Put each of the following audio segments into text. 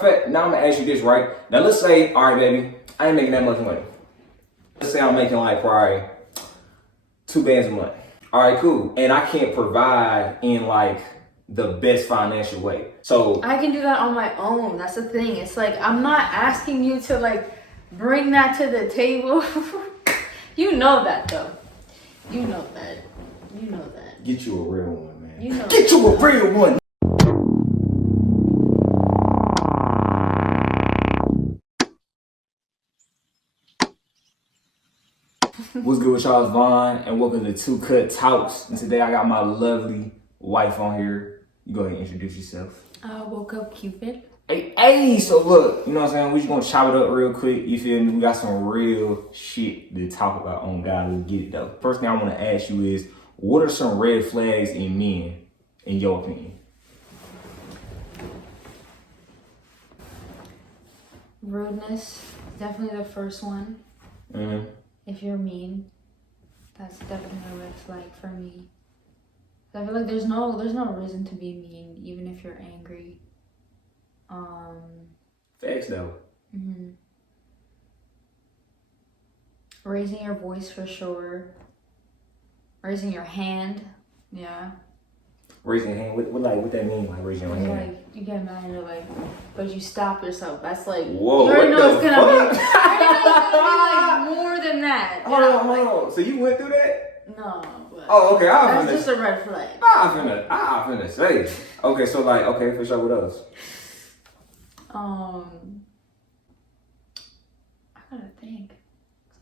Now I'm gonna ask you this, right? Now let's say, all right, baby, I ain't making that much money. Let's say I'm making like probably 2 bands a month. All right, cool. And I can't provide in like the best financial way. So I can do that on my own. That's the thing. It's like, I'm not asking you to like bring that to the table. You know that though. You know that. You know that. Get you a real one, man. You know Get you a real one. What's good with y'all? It's Vaughn, and welcome to TooCut Talks. And today I got my lovely wife on here. You go ahead and introduce yourself. Woke up Cupid. Hey, so look, you know what I'm saying? We just gonna chop it up real quick, you feel me? We got some real shit to talk about on God. Let's get it though. First thing I wanna ask you is, what are some red flags in men, in your opinion? Rudeness, definitely the first one. Mm-hmm. If you're mean, that's definitely a red flag for me. I feel like there's no reason to be mean, even if you're angry. Facts though. Mm-hmm. Raising your voice for sure. Raising your hand, yeah. Raising your hand, what that mean? Like raising your hand? Like you get mad and you're like, but you stop yourself. That's like, whoa, you already know it's gonna fuck? be like more than that. Hold on. So you went through that? No. But oh, okay. that's just a red flag. I finna say. Okay, so like, okay, for sure. What else? I gotta think.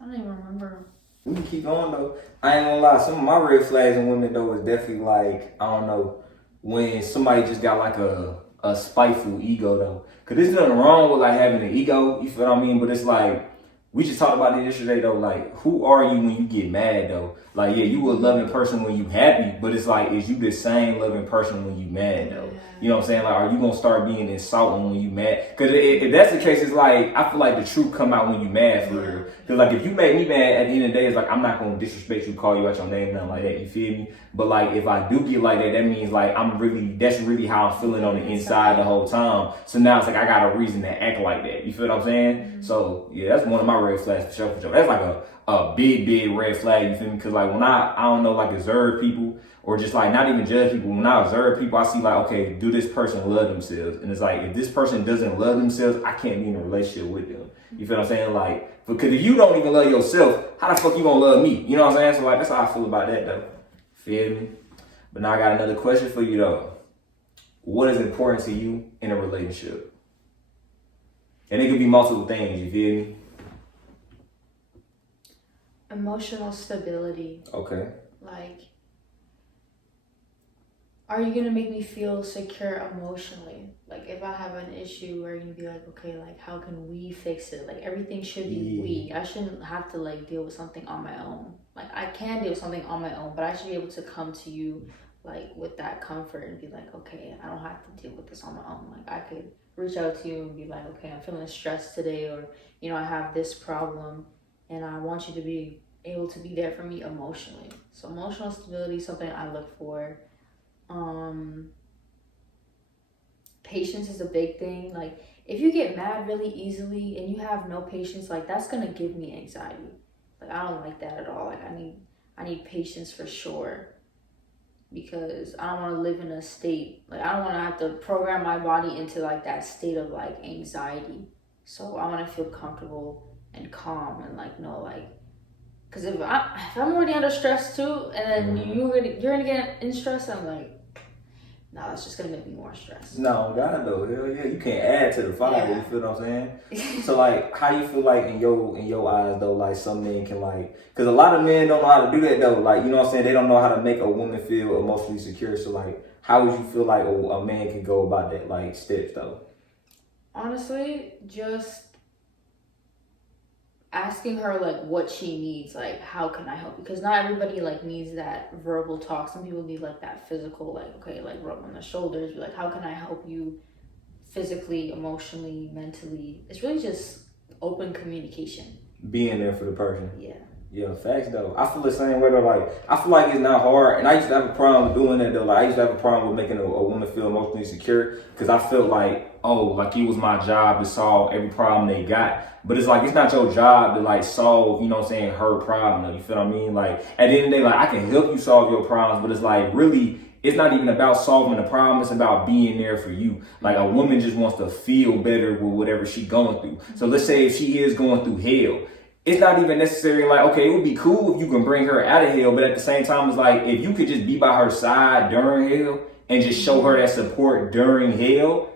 I don't even remember. We can keep going though. I ain't gonna lie. Some of my red flags in women though is definitely like, I don't know, when somebody just got like a spiteful ego though. Cause there's nothing wrong with like having an ego. You feel what I mean? But it's like, we just talked about it yesterday though. Like, who are you when you get mad though? Like, yeah, you a loving person when you happy, but it's like, is you the same loving person when you mad though? You know what I'm saying? Like, are you gonna start being insulting when you mad? Cause if that's the case, it's like, I feel like the truth come out when you mad for real. Cause like, if you make me mad at the end of the day, it's like, I'm not gonna disrespect you, call you out your name, nothing like that. You feel me? But like, if I do get like that, that means like, that's really how I'm feeling on the inside the whole time. So now it's like, I got a reason to act like that. You feel what I'm saying? Mm-hmm. So yeah, that's one of my red flags for sure. That's like a big red flag, you feel me? Cause like when I don't know, like observe people or just like not even judge people, when I observe people, I see like, okay, do this person love themselves? And it's like, if this person doesn't love themselves, I can't be in a relationship with them. You feel what I'm saying? Like, because if you don't even love yourself, how the fuck you gonna love me? You know what I'm saying? So like, that's how I feel about that though. Feel me? But now I got another question for you though. What is important to you in a relationship? And it could be multiple things, you feel me? Emotional stability. Okay. Like, are you gonna make me feel secure emotionally? Like, if I have an issue, are you gonna be like, okay, like, how can we fix it? Like, everything should be we. I shouldn't have to like deal with something on my own. Like, I can deal with something on my own, but I should be able to come to you like with that comfort and be like, okay, I don't have to deal with this on my own. Like, I could reach out to you and be like, okay, I'm feeling stressed today, or you know, I have this problem, and I want you to be able to be there for me emotionally. So emotional stability is something I look for. Patience is a big thing. Like, if you get mad really easily and you have no patience, like that's gonna give me anxiety. Like, I don't like that at all. Like, I need patience for sure, because I don't want to live in a state, like I don't want to have to program my body into like that state of like anxiety. So I want to feel comfortable and calm and like know, like, because if I'm already under stress too, and then you're gonna get in stress, I'm like, no, that's just gonna make me more stressed. No, God though, hell yeah, you can't add to the fire. You feel what I'm saying? So like, how do you feel like in your eyes though, like some men can like, because a lot of men don't know how to do that though. Like, you know what I'm saying? They don't know how to make a woman feel emotionally secure. So like, how would you feel like a man can go about that, like steps though? Honestly, just asking her like what she needs, like how can I help you? Because not everybody like needs that verbal talk. Some people need like that physical, like, okay, like rub on the shoulders, be like, how can I help you physically, emotionally, mentally? It's really just open communication, being there for the person. Yeah, facts though. I feel the same way though. Like, I feel like it's not hard, and I used to have a problem with doing that though. Like, I used to have a problem with making a woman feel emotionally secure, because I felt like, oh, like it was my job to solve every problem they got. But it's like, it's not your job to like solve, you know what I'm saying, her problem though, you feel what I mean? Like at the end of the day, like I can help you solve your problems, but it's like really, it's not even about solving the problem, it's about being there for you. Like a woman just wants to feel better with whatever she's going through. So let's say if she is going through hell, it's not even necessarily like, okay, it would be cool if you can bring her out of hell, but at the same time, it's like, if you could just be by her side during hell and just show her that support during hell,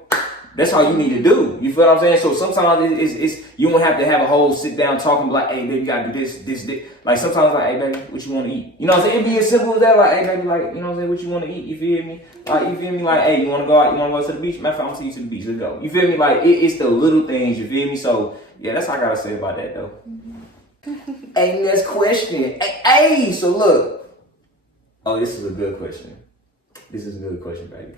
that's all you need to do. You feel what I'm saying? So sometimes it's you don't have to have a whole sit down talking like, hey, baby, you gotta do this. Like sometimes like, hey, baby, what you want to eat? You know what I'm saying? It be as simple as that. Like, hey, baby, like, you know what I'm saying? What you want to eat? You feel me? Like, you feel me? Like, hey, you want to go out? You want to go to the beach? Matter of fact, I'm gonna see you to the beach. Let's go. You feel me? Like, it's the little things. You feel me? So yeah, that's all I gotta say about that though. Hey, next question. Hey, so look. Oh, this is a good question. This is a good question, baby.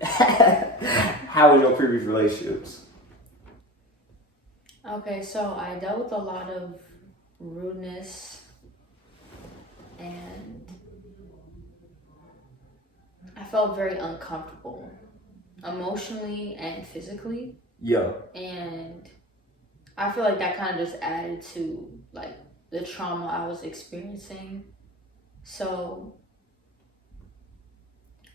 How was your previous relationships? Okay, so I dealt with a lot of rudeness and I felt very uncomfortable emotionally and physically. Yeah. And I feel like that kind of just added to like the trauma I was experiencing. So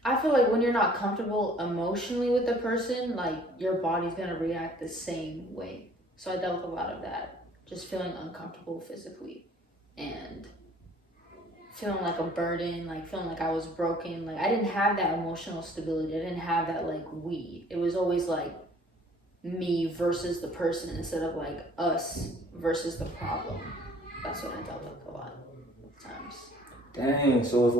I feel like when you're not comfortable emotionally with the person, like your body's gonna react the same way. So I dealt with a lot of that, just feeling uncomfortable physically and feeling like a burden, like feeling like I was broken. Like I didn't have that emotional stability. I didn't have that like we. It was always like me versus the person instead of like us versus the problem. That's what I dealt with a lot of times. Dang, so it's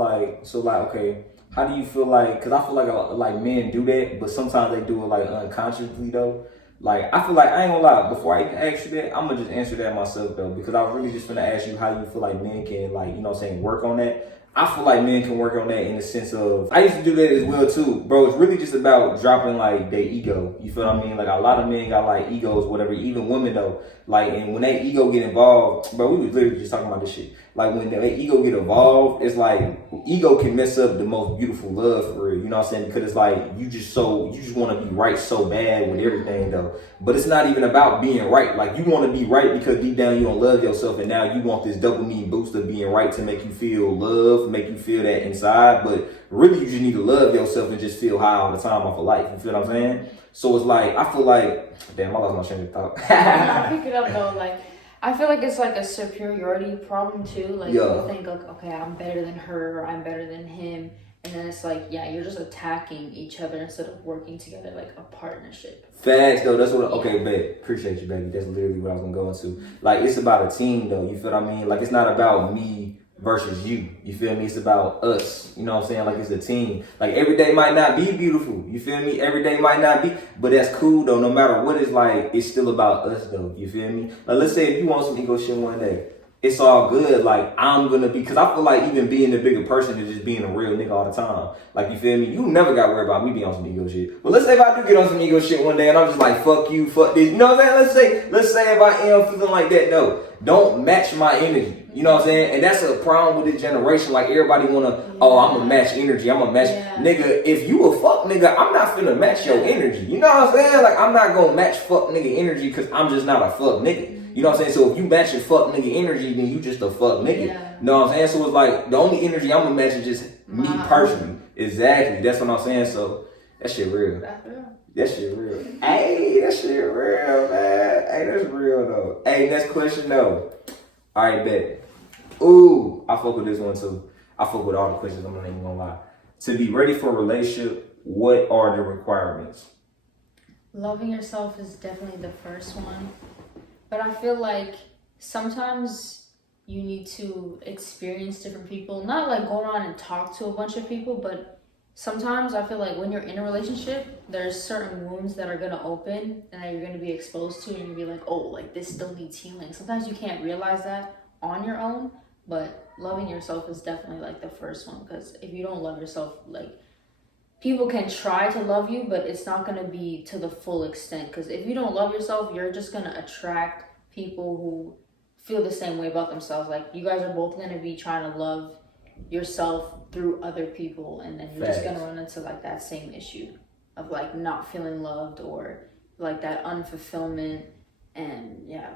like, okay, how do you feel like, because I feel like men do that, but sometimes they do it like unconsciously though. Like, I feel like, I ain't gonna lie, before I even ask you that, I'm gonna just answer that myself though, because I was really just gonna ask you how you feel like men can, like, you know what I'm saying, work on that. I feel like men can work on that in the sense of, I used to do that as well too, bro. It's really just about dropping like their ego. You feel what I mean? Like a lot of men got like egos, whatever, even women though. Like, and when they ego get involved, bro, we was literally just talking about this shit. Like when their ego get involved, it's like ego can mess up the most beautiful love for real. You know what I'm saying? Because it's like you just want to be right so bad with everything though. But it's not even about being right. Like you want to be right because deep down you don't love yourself, and now you want this dopamine boost of being right to make you feel love, make you feel that inside. But really, you just need to love yourself and just feel high all the time off of life. You feel what I'm saying? So it's like, I feel like, damn, I lost my train of thought. I pick it up though, like I feel like it's like a superiority problem too. Like you think like, okay, I'm better than her or I'm better than him. And then it's like, yeah, you're just attacking each other instead of working together like a partnership. Facts though, that's what, okay, babe, appreciate you, baby. That's literally what I was gonna go into. Like, it's about a team though, you feel what I mean? Like, it's not about me versus you feel me? It's about us, you know what I'm saying? Like, it's a team. Like, every day might not be beautiful, you feel me? Every day might not be, but that's cool though. No matter what it's like, it's still about us though, you feel me? Like, let's say if you want some ego shit one day, it's all good. Like, I'm gonna be, because I feel like even being the bigger person is just being a real nigga all the time. Like, you feel me? You never got worried about me being on some ego shit. But let's say if I do get on some ego shit one day and I'm just like, fuck you, fuck this. You know what I'm saying? Let's say if I am feeling like that, no. Don't match my energy. You know what I'm saying? And that's a problem with this generation. Like, everybody wanna, oh, I'm gonna match energy. I'm gonna match. Nigga, if you a fuck nigga, I'm not finna match your energy. You know what I'm saying? Like, I'm not gonna match fuck nigga energy because I'm just not a fuck nigga. You know what I'm saying? So if you match your fuck nigga energy, then you just a fuck nigga. Yeah. You know what I'm saying? So it's like, the only energy I'm gonna match is just me personally. Exactly. That's what I'm saying. So that shit real. That's real. That shit real. Hey, that shit real, man. Hey, that's real though. Hey, next question though. All right, bet. Ooh, I fuck with this one too. I fuck with all the questions. I'm not even gonna lie. To be ready for a relationship, what are the requirements? Loving yourself is definitely the first one. But I feel like sometimes you need to experience different people. Not like go around and talk to a bunch of people, but sometimes I feel like when you're in a relationship, there's certain wounds that are going to open and that you're going to be exposed to, and you'll be like, oh, like this still needs healing. Sometimes you can't realize that on your own, but loving yourself is definitely like the first one, because if you don't love yourself, like people can try to love you, but it's not going to be to the full extent, because if you don't love yourself, you're just going to attract people who feel the same way about themselves. Like, you guys are both going to be trying to love yourself through other people, and then you're just going to run into like that same issue of like not feeling loved, or like that unfulfillment, and yeah.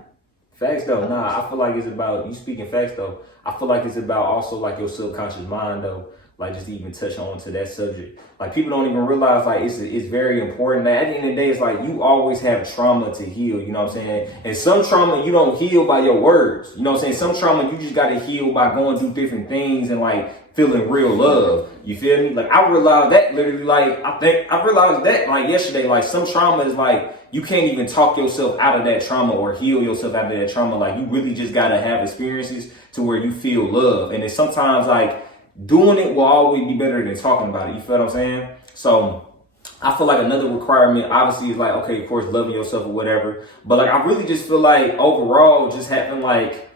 Facts though, nah, I feel like it's about, you speaking facts though, I feel like it's about also like your subconscious mind though, like just to even touch on to that subject. Like people don't even realize like it's very important that at the end of the day, it's like you always have trauma to heal, you know what I'm saying? And some trauma you don't heal by your words, you know what I'm saying? Some trauma you just gotta heal by going through different things and like feeling real love, you feel me? Like I realized that literally, like I realized that like yesterday, like some trauma is like, you can't even talk yourself out of that trauma or heal yourself out of that trauma. Like you really just gotta have experiences to where you feel love. And then sometimes like doing it will always be better than talking about it. You feel what I'm saying? So I feel like another requirement obviously is like, okay, of course, loving yourself or whatever. But like I really just feel like overall just having like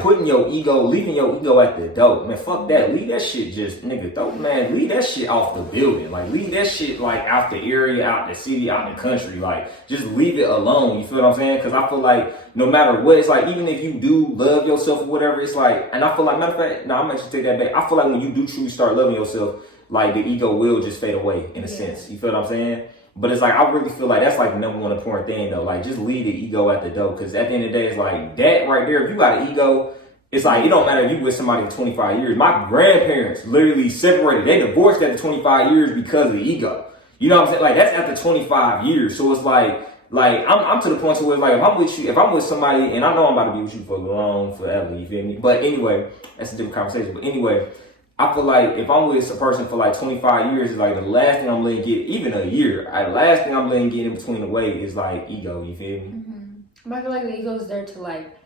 putting your ego, leaving your ego at the door. Man, fuck that. Leave that shit just, nigga, man, leave that shit off the building. Like, leave that shit, like, out the area, out the city, out the country. Like, just leave it alone. You feel what I'm saying? Because I feel like no matter what, it's like, even if you do love yourself or whatever, it's like, and I feel like, matter of fact, no, I'm actually take that back. I feel like when you do truly start loving yourself, like, the ego will just fade away, in a sense. You feel what I'm saying? But it's like, I really feel like that's like the number one important thing though. Like just leave the ego at the door. Cause at the end of the day, it's like that right there. If you got an ego, it's like, it don't matter if you with somebody for 25 years. My grandparents literally separated. They divorced after 25 years because of the ego. You know what I'm saying? Like that's after 25 years. So it's like I'm to the point where it's like, if I'm with you, if I'm with somebody and I know I'm about to be with you for long, forever, you feel me? But anyway, that's a different conversation. But anyway, I feel like if I'm with a person for like 25 years, it's like the last thing I'm letting get, even a year, the last thing I'm letting get in between the way is like ego, you feel me? Mm-hmm. I feel like the ego is there to like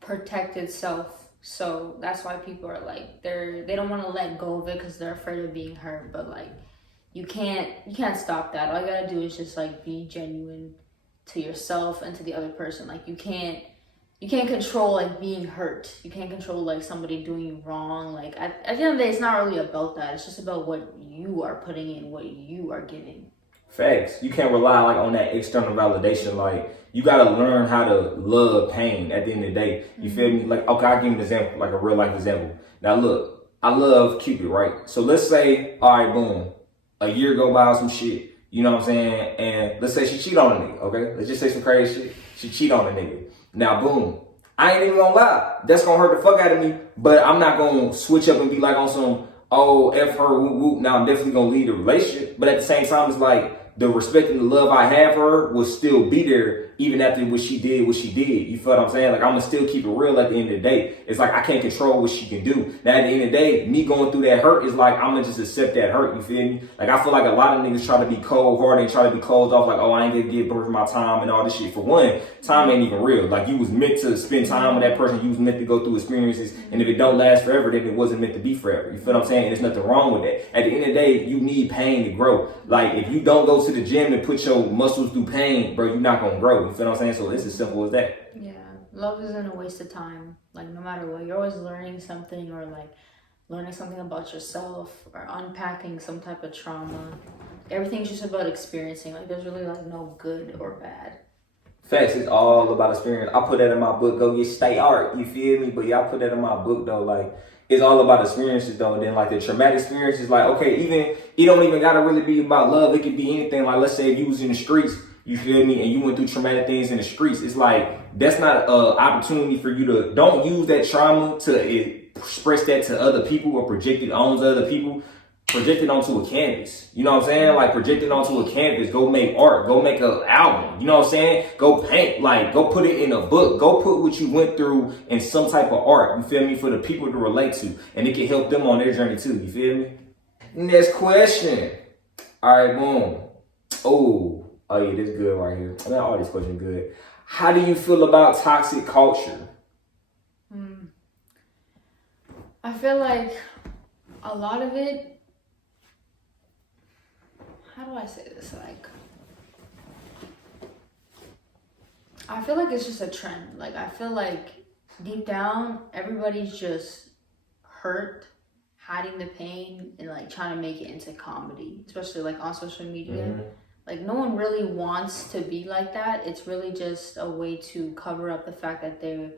protect itself. So that's why people are like, they don't want to let go of it because they're afraid of being hurt. But like, you can't stop that. All you gotta do is just like be genuine to yourself and to the other person. Like you can't control like being hurt. You can't control like somebody doing you wrong. Like at the end of the day, it's not really about that. It's just about what you are putting in, what you are giving. Facts. You can't rely like on that external validation. Like you gotta learn how to love pain at the end of the day. You feel me? Like, okay, I'll give you an example, like a real life example. Now look, I love Cupid, right? So let's say, all right, boom, a year go by or some shit, you know what I'm saying? And let's say she cheat on a nigga, okay? Let's just say some crazy shit. She cheat on a nigga. Now, boom. I ain't even gonna lie. That's gonna hurt the fuck out of me. But I'm not gonna switch up and be like on some, oh, F her, whoop, whoop. Now I'm definitely gonna leave the relationship. But at the same time, it's like the respect and the love I have for her will still be there even after what she did. You feel what I'm saying? Like I'm gonna still keep it real at the end of the day. It's like I can't control what she can do. Now at the end of the day, me going through that hurt is like I'm gonna just accept that hurt. You feel me? Like I feel like a lot of niggas try to be cold hearted and try to be closed off. Like, oh, I ain't gonna give birth my time and all this shit. For one, time ain't even real. Like you was meant to spend time with that person. You was meant to go through experiences. And if it don't last forever, then it wasn't meant to be forever. You feel what I'm saying? And there's nothing wrong with that. At the end of the day, you need pain to grow. Like if you don't go to the gym and put your muscles through pain, bro, you're not gonna grow. You feel what I'm saying? So it's as simple as that. Yeah, love isn't a waste of time. Like no matter what, you're always learning something or like learning something about yourself or unpacking some type of trauma. Everything's just about experiencing. Like there's really like no good or bad. Facts, it's all about experience. I put that in my book, Go Get Stay Art, you feel me? But yeah, I put that in my book though, like it's all about experiences though. And then like the traumatic experiences, like okay, even it don't even gotta really be about love. It could be anything. Like let's say if you was in the streets, you feel me, and you went through traumatic things in the streets. It's like that's not an opportunity for you to don't use that trauma to express that to other people or project it onto other people. Project it onto a canvas. You know what I'm saying? Like project it onto a canvas. Go make art. Go make an album. You know what I'm saying? Go paint. Like go put it in a book. Go put what you went through in some type of art. You feel me? For the people to relate to. And it can help them on their journey too. You feel me? Next question. All right, boom. Oh yeah, this is good right here. I mean, all these questions good. How do you feel about toxic culture? I feel like a lot of it, how do I say this? Like, I feel like it's just a trend. Like, I feel like deep down, everybody's just hurt, hiding the pain, and like trying to make it into comedy, especially like on social media. Mm-hmm. Like, no one really wants to be like that. It's really just a way to cover up the fact that they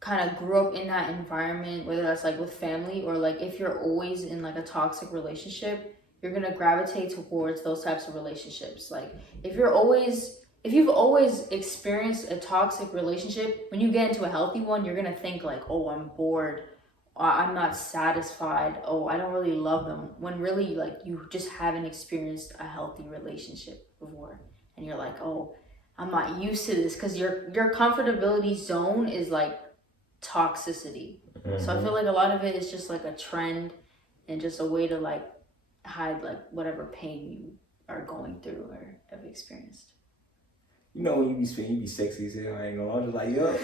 kind of grew up in that environment, whether that's like with family or like if you're always in like a toxic relationship, you're gonna gravitate towards those types of relationships. Like if you've always experienced a toxic relationship, when you get into a healthy one, you're gonna think like, oh, I'm bored, I'm not satisfied, oh, I don't really love them, when really like you just haven't experienced a healthy relationship before, and you're like, oh, I'm not used to this, because your comfortability zone is like toxicity. So I feel like a lot of it is just like a trend and just a way to like hide like whatever pain you are going through or have experienced. You know when you be speaking, you be sexy as hell. I ain't gonna. I'm just like, yup.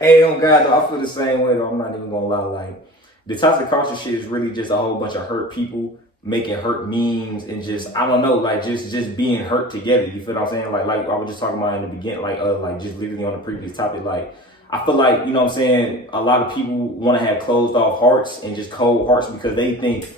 Hey, oh God, though, I feel the same way though. I'm not even gonna lie. Like the toxic culture shit is really just a whole bunch of hurt people making hurt memes and just, I don't know, like just being hurt together. You feel what I'm saying? Like I was just talking about in the beginning, like just literally on the previous topic. Like I feel like, you know what I'm saying, a lot of people want to have closed off hearts and just cold hearts because they think,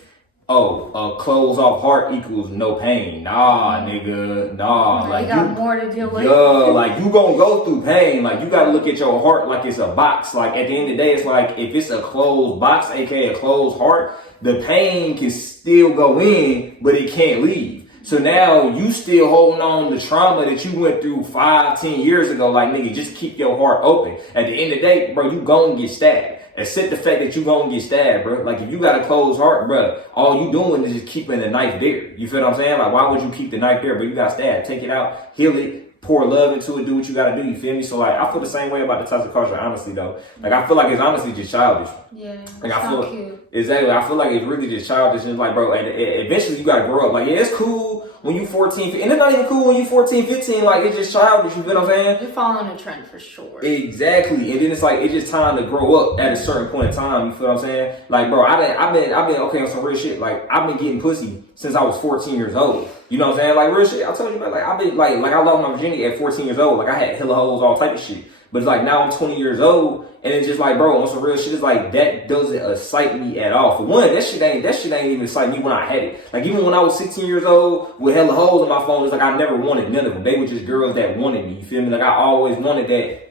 oh, closed off heart equals no pain. Nah, nigga, nah. Like you got more to deal with. Yeah, like you gonna go through pain. Like you gotta look at your heart like it's a box. Like at the end of the day, it's like if it's a closed box, aka a closed heart, the pain can still go in, but it can't leave. So now you still holding on to trauma that you went through 5-10 years ago. Like nigga, just keep your heart open. At the end of the day, bro, you gonna get stabbed. Accept the fact that you gonna get stabbed, bro. Like if you got a closed heart, bro, all you doing is just keeping the knife there. You feel what I'm saying? Like why would you keep the knife there? But you got stabbed. Take it out, heal it, pour love into it, do what you gotta do. You feel me? So like I feel the same way about the toxic culture, honestly though. Like I feel like it's honestly just childish. Yeah. Like I feel cute. Exactly. I feel like it's really just childish. And it's like, bro, eventually you gotta grow up. Like yeah, it's cool when you 14, and it's not even cool when you 14, 15. Like it's just childish. You feel what I'm saying? You're following a trend for sure. Exactly. And then it's like it's just time to grow up at a certain point in time. You feel what I'm saying? Like, bro, I've been okay on some real shit. Like I've been getting pussy since I was 14 years old. You know what I'm saying? Like real shit. I told you about like I've been like I lost my virginity at 14 years old. Like I had hella hoes, all type of shit. But it's like now I'm 20 years old, and it's just like, bro, on some real shit, it's like that doesn't excite me at all. For one, that shit ain't even excite me when I had it. Like even when I was 16 years old with hella hoes on my phone, it's like I never wanted none of them. They were just girls that wanted me. You feel me? Like I always wanted that.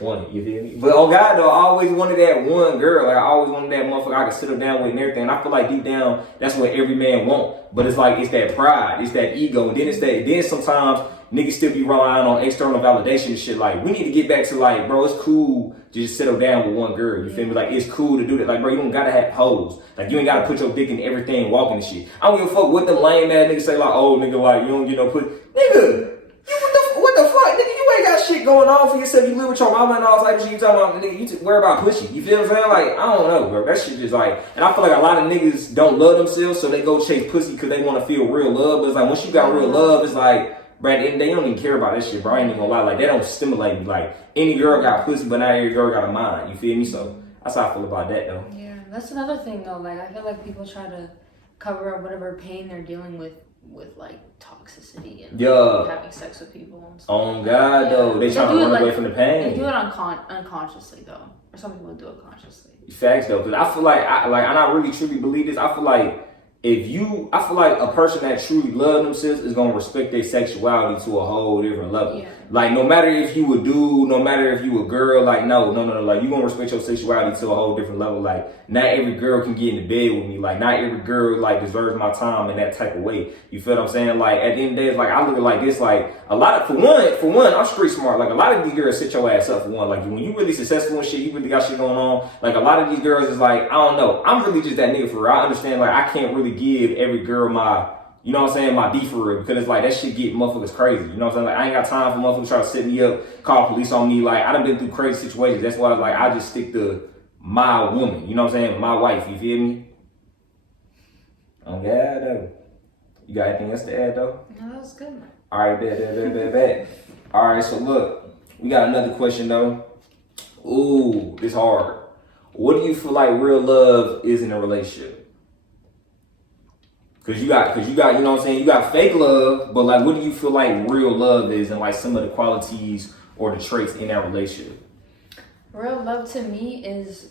You feel me? But oh God, though, I always wanted that one girl. Like I always wanted that motherfucker I could sit her down with and everything. And I feel like deep down, that's what every man want. But it's like it's that pride, it's that ego, and then sometimes niggas still be relying on external validation and shit. Like we need to get back to like, bro, it's cool to just settle down with one girl. You feel me? Like it's cool to do that. Like bro, you don't gotta have hoes. Like you ain't gotta put your dick in everything, walking and shit. I don't give a fuck what them lame ass niggas say. Like, oh nigga, like you don't get no put, nigga. What the fuck, nigga? You ain't got shit going on for yourself. You live with your mama and all type of shit. You talking about, nigga, you worry about pussy. You feel what I'm saying? Like, I don't know, bro. That shit just like, and I feel like a lot of niggas don't love themselves, so they go chase pussy because they want to feel real love. But it's like, once you got real love, it's like, bro, they don't even care about that shit, bro. I ain't even gonna lie. Like, they don't stimulate me. Like, any girl got pussy, but not every girl got a mind. You feel me? So, that's how I feel about that, though. Yeah, that's another thing, though. Like, I feel like people try to cover up whatever pain they're dealing with like toxicity and having sex with people and stuff. Oh God, though, they trying to run away from the pain. They do it unconsciously though, or some people do it consciously. Facts though, because I feel like and I really truly believe this. I feel like I feel like a person that truly loves themselves is gonna respect their sexuality to a whole different level. Yeah. Like no matter if you a dude, no matter if you a girl, like no, like you gonna respect your sexuality to a whole different level. Like not every girl can get in the bed with me. Like not every girl like deserves my time in that type of way. You feel what I'm saying? Like at the end of the day, it's like I look at it like this. Like a lot of for one, I'm street smart. Like a lot of these girls sit your ass up for one. Like when you really successful and shit, you really got shit going on. Like a lot of these girls is like I don't know. I'm really just that nigga for real. I understand. Like I can't really give every girl my. You know what I'm saying? My D for real, because it's like that shit get motherfuckers crazy. You know what I'm saying? Like I ain't got time for motherfuckers trying to set me up, call police on me. Like I done been through crazy situations. That's why like I just stick to my woman. You know what I'm saying? My wife. You feel me? Oh yeah, though. You got anything else to add though? No, that was good. All right, bet. All right, so look, we got another question though. Ooh, it's hard. What do you feel like real love is in a relationship? Cause you got, you know what I'm saying? You got fake love, but like, what do you feel like real love is and like some of the qualities or the traits in that relationship? Real love to me is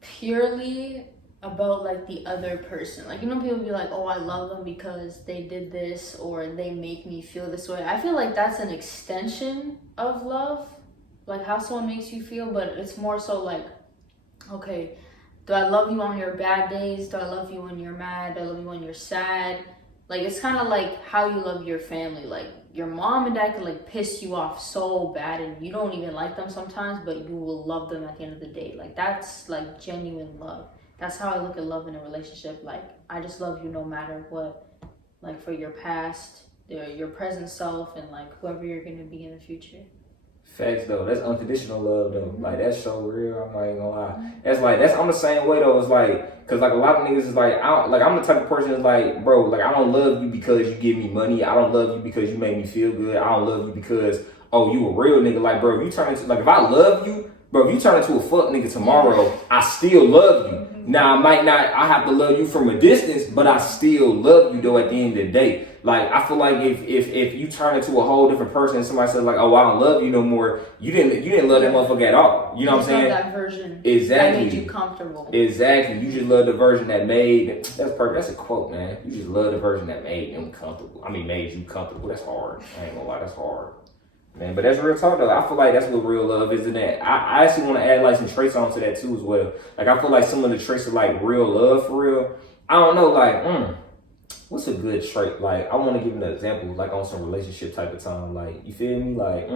purely about like the other person. Like, you know, people be like, oh, I love them because they did this or they make me feel this way. I feel like that's an extension of love, like how someone makes you feel, but it's more so like, okay, Do I love you on your bad days? Do I love you when you're mad? Do I love you when you're sad? Like, it's kind of like how you love your family. Like, your mom and dad can like piss you off so bad and you don't even like them sometimes, but you will love them at the end of the day. Like, that's like genuine love. That's how I look at love in a relationship. Like, I just love you no matter what. Like, for your past, your present self, and like whoever you're gonna be in the future. Facts though, that's unconditional love though. Like, that's so real. I'm not even gonna lie. That's I'm the same way though. It's like, cause like a lot of niggas is like, I'm the type of person that's like, bro, like I don't love you because you give me money. I don't love you because you make me feel good. I don't love you because, oh, you a real nigga. Like, bro, if you turn into, like, if I love you, bro, if you turn into a fuck nigga tomorrow, I still love you. Now, I have to love you from a distance, but I still love you though at the end of the day. Like, I feel like if you turn into a whole different person and somebody says like, oh, I don't love you no more, you didn't love that motherfucker at all. You know what I'm saying? That version. Exactly. That made you comfortable. Exactly. You just love the version that made, that's perfect. That's a quote, man. You just love the version that made them comfortable. I mean, made you comfortable. That's hard. I ain't gonna lie, that's hard. Man, but that's real talk though. I feel like that's what real love is, and that I actually want to add like some traits onto that too as well. Like, I feel like some of the traits of like real love for real. I don't know, like, what's a good trait? Like, I want to give an example, like on some relationship type of time. Like, you feel me? Like,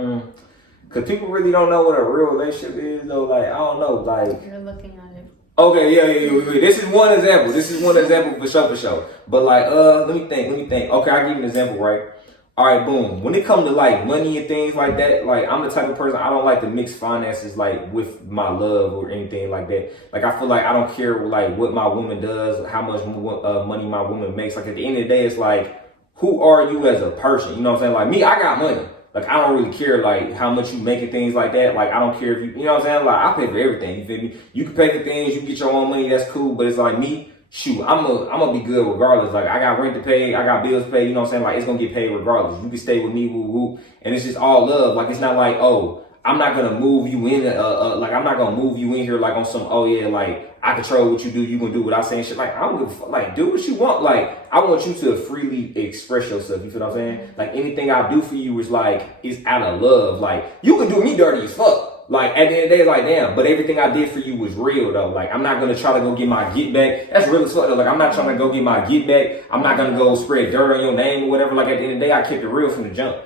cause people really don't know what a real relationship is though. Like, I don't know, like. You're looking at it. Okay, yeah. This is one example. For sure. But like, let me think. Okay, I'll give you an example, right? All right, boom. When it comes to like money and things like that, like I'm the type of person, I don't like to mix finances like with my love or anything like that. Like, I feel like I don't care like what my woman does, how much money my woman makes. Like, at the end of the day, it's like, who are you as a person? You know what I'm saying? Like, me, I got money. Like, I don't really care like how much you make and things like that. Like, I don't care if you know what I'm saying? Like, I pay for everything. You feel me? You can pay for things, you get your own money, that's cool. But it's like me. Shoot, I'm gonna be good regardless. Like, I got rent to pay, I got bills to pay, you know what I'm saying? Like, it's gonna get paid regardless. You can stay with me, woo. And it's just all love. Like, it's not like, oh, I'm not gonna move you in, like, I'm not gonna move you in here like on some, oh yeah, like, I control what you do, you gonna do without saying shit. Like, I don't give a fuck. Like, do what you want. Like, I want you to freely express yourself. You feel what I'm saying? Like, anything I do for you is like, it's out of love. Like, you can do me dirty as fuck. Like, at the end of the day, it's like, damn, but everything I did for you was real, though. Like, I'm not going to try to go get my get back. That's real as fuck, though. Like, I'm not trying to go get my get back. I'm not going to go spread dirt on your name or whatever. Like, at the end of the day, I kept it real from the jump.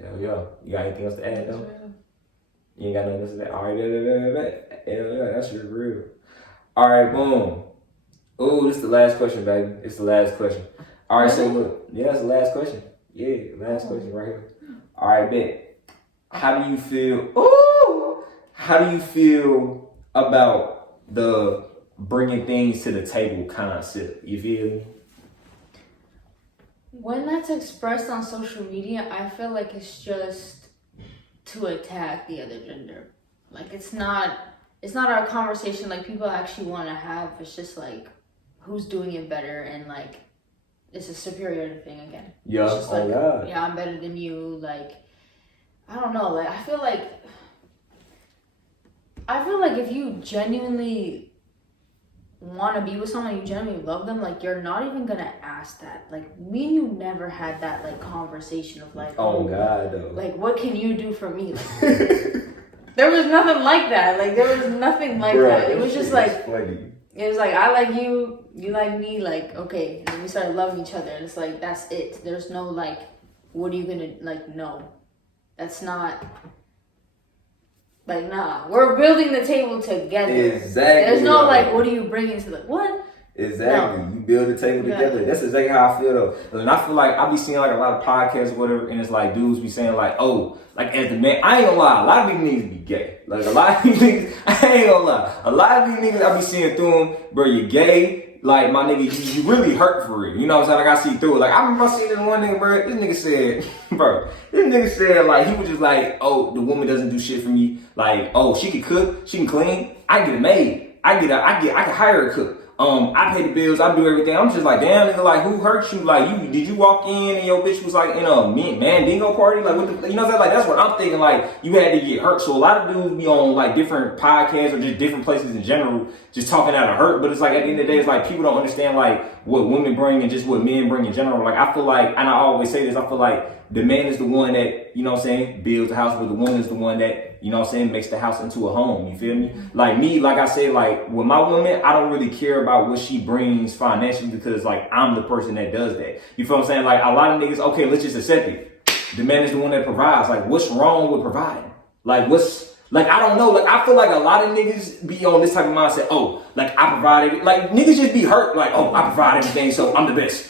Hell yeah. You got anything else to add, though? You ain't got nothing else to add? All right, hell yeah, that shit is real. All right, boom. Oh, this is the last question, baby. It's the last question. All right, so look. Yeah, it's the last question. Yeah, last question right here. All right, bet. How do you feel? Ooh, how do you feel about the bringing things to the table concept? You feel me? When that's expressed on social media, I feel like it's just to attack the other gender. Like, it's not our conversation like people actually want to have. It's just like, who's doing it better, and like, it's a superiority thing again. Yeah. It's just like, yeah, I'm better than you. Like, I don't know. Like, I feel like if you genuinely want to be with someone, you genuinely love them, like, you're not even gonna ask that. Like, me and you never had that like conversation of like, oh God, though. Like, what can you do for me? Like, there was nothing like that. Like, there was nothing like that. It was just like, funny. It was like, I like you, you like me, like, okay. And then we started loving each other, and it's like, that's it. There's no like, what are you gonna, like, no. That's not, like, nah. We're building the table together. Exactly. There's no, like, what are you bringing to the, what? Exactly. No. You build the table together. That's exactly how I feel, though. And I feel like I be seeing, like, a lot of podcasts or whatever, and it's like dudes be saying, like, oh, like, as the man, I ain't gonna lie, a lot of these niggas be gay. Like, a lot of these niggas, I ain't gonna lie. A lot of these niggas I be seeing through them, bro, you gay. Like, my nigga, you really hurt for real. You know what I'm saying? Like, I see through it. Like, I remember seeing this one nigga, bro. This nigga said, like, he was just like, oh, the woman doesn't do shit for me. Like, oh, she can cook, she can clean. I get a maid. I can hire her to cook. I pay the bills, I do everything. I'm just like, damn, nigga, like, who hurt you? Like, did you walk in and your bitch was like in a Mandingo party? Like, what the, you know what I'm saying? Like, that's what I'm thinking. Like, you had to get hurt. So a lot of dudes be on like different podcasts or just different places in general, just talking out of hurt. But it's like, at the end of the day, it's like people don't understand like what women bring and just what men bring in general. Like, I feel like, and I always say this, I feel like the man is the one that, you know what I'm saying, builds the house, but the woman is the one that, you know what I'm saying, makes the house into a home. You feel me? Like me, like I said, like with my woman, I don't really care about what she brings financially because like I'm the person that does that. You feel what I'm saying? Like a lot of niggas, okay, let's just accept it. The man is the one that provides. Like what's wrong with providing? Like I don't know. Like I feel like a lot of niggas be on this type of mindset. Oh, like I provided. Like niggas just be hurt. Like, oh, I provide everything, so I'm the best.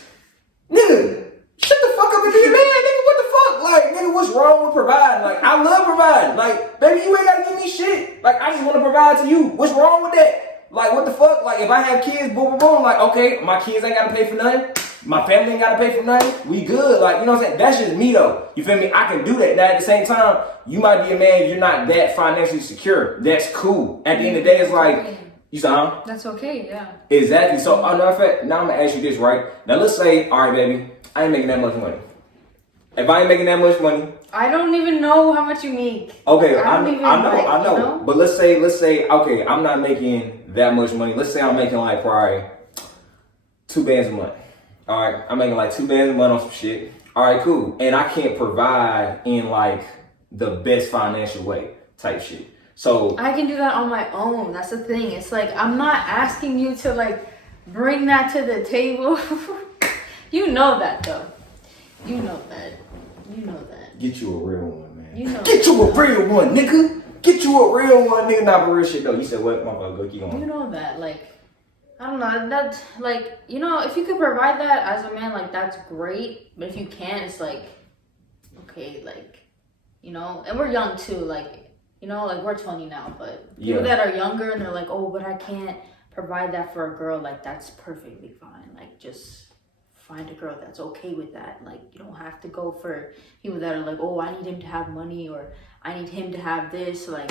Nigga, shut the fuck up and be a man, nigga. What the fuck? Like, nigga, what's wrong with providing? Like, I love providing. Like, baby, you ain't gotta give me shit. Like, I just wanna provide to you. What's wrong with that? Like, what the fuck? Like, if I have kids, boom, boom, boom. Like, okay, my kids ain't gotta pay for nothing. My family ain't gotta pay for nothing. We good. Like, you know what I'm saying? That's just me though. You feel me? I can do that. Now, at the same time, you might be a man, you're not that financially secure. That's cool. At the end of the day, it's like, you said, huh? That's okay, yeah. Exactly. So, matter of fact, now I'm gonna ask you this, right? Now, let's say, all right, baby, I ain't making that much money. If I ain't making that much money, I don't even know how much you make. okay, I know. You know? But let's say, okay, I'm not making that much money. Let's say I'm making like probably 2 bands a month. All right, I'm making like 2 bands a month on some shit. All right, cool. And I can't provide in like the best financial way type shit. So I can do that on my own. That's the thing. It's like I'm not asking you to like bring that to the table. You know that though. You know that. Get you a real one, man. You know Get you a real one, nigga. Get you a real one, nigga. Not for real shit though. You said what? My fault. Go keep on. You know that, like, I don't know. That, like, you know, if you could provide that as a man, like, that's great. But if you can't, it's like, okay, like, you know. And we're young too, like, you know, like we're 20 now, but people that are younger and they're like, oh, but I can't provide that for a girl. Like, that's perfectly fine. Like, just find a girl that's okay with that. Like, you don't have to go for people that are like, oh, I need him to have money or I need him to have this. Like,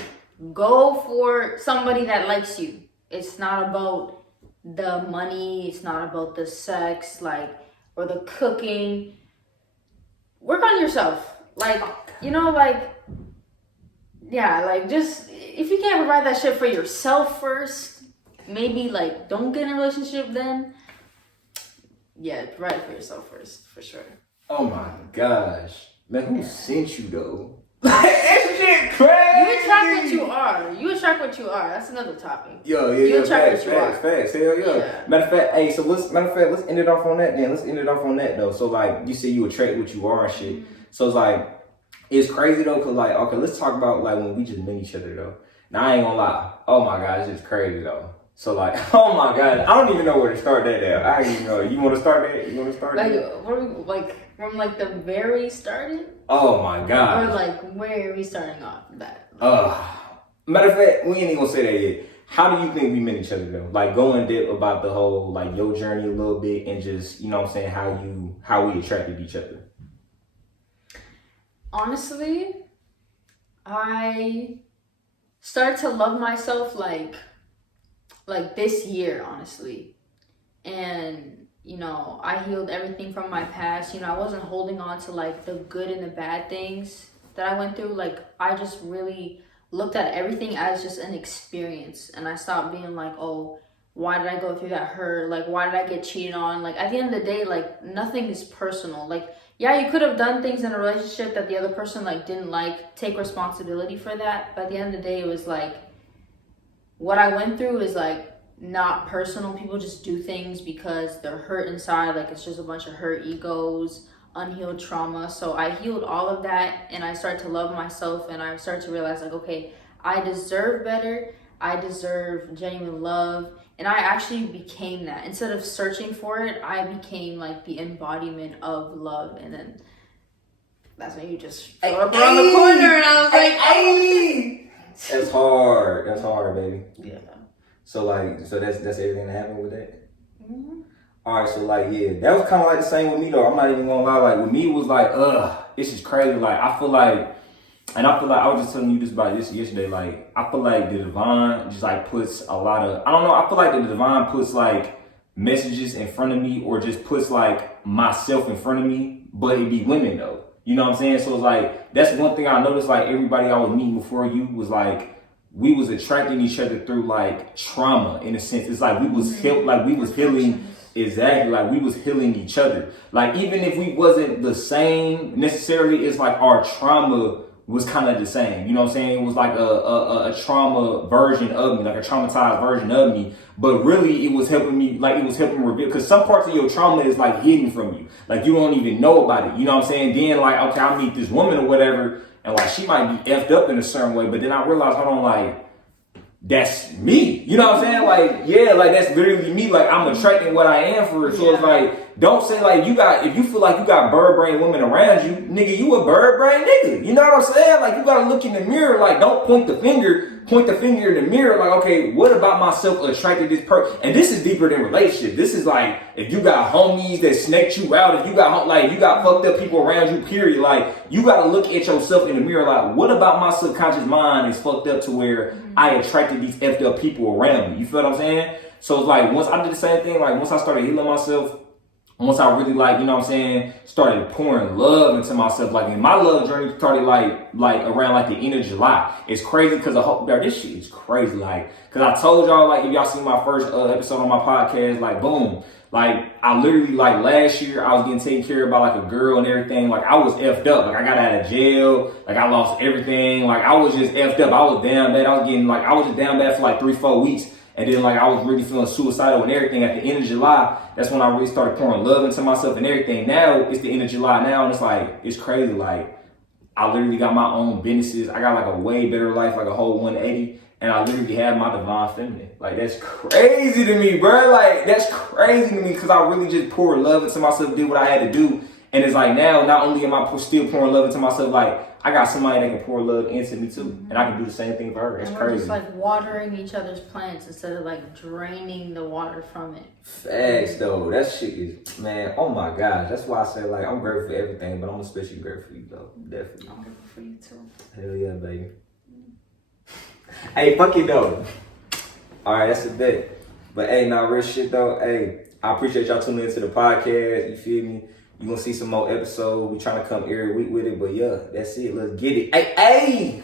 go for somebody that likes you. It's not about the money. It's not about the sex, like, or the cooking. Work on yourself. Like, you know, like, yeah, like, just, if you can't provide that shit for yourself first, maybe, like, don't get in a relationship then. Yeah, provide it for yourself first, for sure. Oh my gosh. Man, who sent you though? That shit crazy. You attract what you are. You attract what you are. That's another topic. Yo, You attract what you are. Facts. Hell yeah. Matter of fact, hey, so let's end it off on that then. Let's end it off on that though. So like, you say you attract what you are and shit. So it's like, it's crazy though, cause like, okay, let's talk about like when we just met each other though. Now I ain't gonna lie. Oh my god, it's just crazy though. So like, oh my god, I don't even know where to start that at. I don't even know. You want to start that? Like, what are we, like, from like the very started? Oh my god. Or like, where are we starting off that? Matter of fact, we ain't even gonna say that yet. How do you think we met each other though? Like, go in depth about the whole, like, your journey a little bit and just, you know what I'm saying, how we attracted each other. Honestly, I started to love myself like this year, honestly. And, you know, I healed everything from my past. You know, I wasn't holding on to like the good and the bad things that I went through. Like, I just really looked at everything as just an experience. And I stopped being like, oh, why did I go through that hurt? Like, why did I get cheated on? Like, at the end of the day, like, nothing is personal. Like, yeah, you could have done things in a relationship that the other person like didn't like. Take responsibility for that. But at the end of the day, it was like, what I went through is like not personal. People just do things because they're hurt inside. Like, it's just a bunch of hurt egos, unhealed trauma. So I healed all of that and I started to love myself and I started to realize like, okay, I deserve better. I deserve genuine love. And I actually became that. Instead of searching for it, I became like the embodiment of love. And then that's when you just showed up around the corner and I was like, hey. That's hard, baby. Yeah. So like, so that's everything that happened with that. Mm-hmm. All right, so like, yeah, that was kind of like the same with me though. I'm not even gonna lie. Like with me, it was like, this is crazy. Like I feel like I was just telling you this about this yesterday. Like I feel like the divine just like puts a lot of, I don't know. I feel like the divine puts like messages in front of me or just puts like myself in front of me, but it be women though. You know what I'm saying? So it's like, that's one thing I noticed, like everybody I was meeting before you was like, we was attracting each other through like trauma in a sense. It's like we was healing. Exactly, like we was healing each other. Like even if we wasn't the same necessarily, it's like our trauma was kind of the same. You know what I'm saying? It was like a trauma version of me, like a traumatized version of me. But really, it was helping me, like it was helping reveal. Because some parts of your trauma is like hidden from you, like you don't even know about it. You know what I'm saying? Then like, okay, I meet this woman or whatever, and like she might be effed up in a certain way. But then I realized, hold on, like. That's me. You know what I'm saying? Like, yeah, like that's literally me. Like I'm attracting what I am for it. So it's like, don't say like if you feel like you got bird brain women around you, nigga, you a bird brain nigga. You know what I'm saying? Like you gotta look in the mirror, like don't point the finger in the mirror, like, okay, what about myself attracted this person? And this is deeper than relationship. This is like, if you got homies that snaked you out, if you got you got fucked up people around you, period, like, you gotta look at yourself in the mirror, like, what about my subconscious mind is fucked up to where I attracted these effed up people around me? You feel what I'm saying? So it's like, once I did the same thing, like, once I started healing myself, once I really like, you know what I'm saying, started pouring love into myself, like, and my love journey started like around like the end of July. It's crazy because this shit is crazy, like, because I told y'all, like, if y'all seen my first episode on my podcast, like, boom, like, I literally, like, last year, I was getting taken care of by, like, a girl and everything. Like, I was effed up. Like, I got out of jail. Like, I lost everything. Like, I was just effed up. I was down bad. I was just down bad for, like, 3-4 weeks. And then, like, I was really feeling suicidal and everything. At the end of July, that's when I really started pouring love into myself and everything. Now, it's the end of July now, and it's like, it's crazy. Like, I literally got my own businesses. I got, like, a way better life, like a whole 180. And I literally have my divine feminine. Like, that's crazy to me, bro. Like, that's crazy to me because I really just poured love into myself, did what I had to do. And it's like now, not only am I still pouring love into myself, like, I got somebody that can pour love into me too. And I can do the same thing for her. That's crazy. Just like watering each other's plants instead of like draining the water from it. Facts though. That shit is, man, oh my gosh. That's why I say, like, I'm grateful for everything, but I'm especially grateful for you though. Definitely. I'm grateful for you too. Hell yeah, baby. Hey, fuck it though. Alright, that's a bet. But hey, now real shit though. Hey, I appreciate y'all tuning into the podcast. You feel me? You gonna see some more episodes. We trying to come every week with it. But yeah, that's it. Let's get it. Hey, hey!